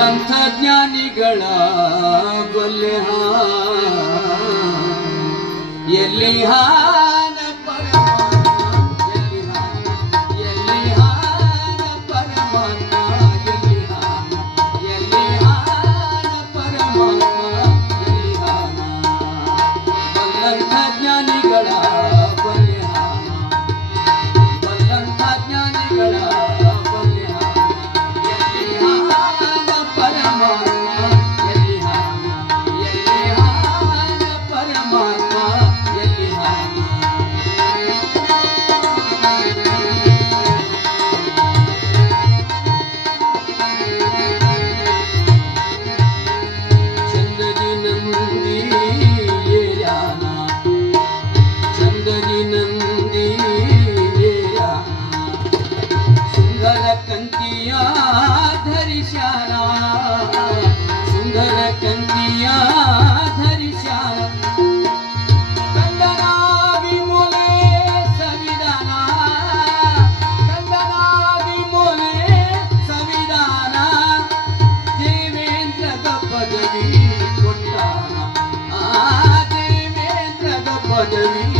ಬಲ್ಲಂಥ ಜ್ಞಾನಿಗಳ ಬಲ್ಲೆ ಎಲ್ಲಿ ಹಾನ Madeline.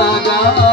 जागा